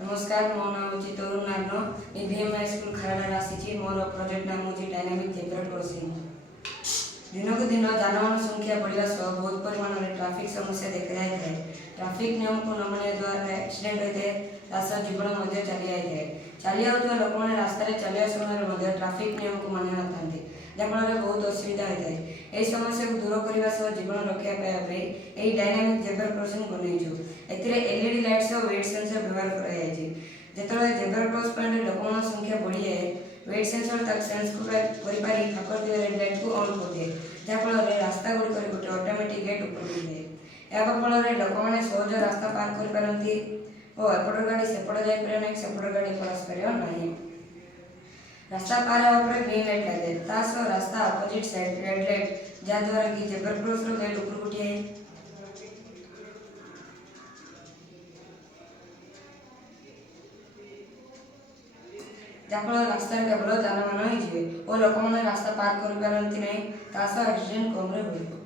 नमस्कार, मो नाम हूँ तरुण नागनो। भीम हाई स्कूल खराड़ आसी। मोर प्रोजेक्ट नाम हूँ डायनामिक जेब्रा क्रॉसिंग। दिन को दिन जानवाहन संख्या बढ़िया सह बहुत परिमाण में ट्राफिक समस्या देखा जाए है। ट्राफिक नियम को न मानिया द्वारा एक्सीडेंट होते हैं, रास्ता जीवन चली जाए। चली आउथुवा लोक मैंने रास्तार चलिया समय ट्राफिक नियम को मानि न था, जहाँफल बहुत असुविधा होता है। यही समस्या को दूर करने सह जीवन रक्षा पाई डायनामिक जेब्रा क्रॉसिंग बनईचु। एलईडी लाइट्स और वेट सेंसर व्यवहार कर जेब्रा क्रॉस पॉइंट लोक संख्या बढ़ी जाए, वेट सेंसर तक सेंस कर रेड लाइट को ऑन कर दिए, जहाँफल रास्ता गुड़िक गोटे ऑटोमेटिक गेट ओपन हो जाए। या फल लोक मैंने सहज रास्ता पार करपारती और एपट गाड़ी सेपट जापर ना, सेपट गाड़ी क्रॉस कर रास्ता पार होगा ग्रीन लाइट लगे, सह रास्ता अपोजिट साइड रेड लाइट, जहाँद्वारा कि जेब्रा क्रॉस गेट ऊपर उठे जहाँफल रास्ता केवल जानवाहन हो लोक मैंने रास्ता पार करपारती ना, एक्सीडेंट कम हुए।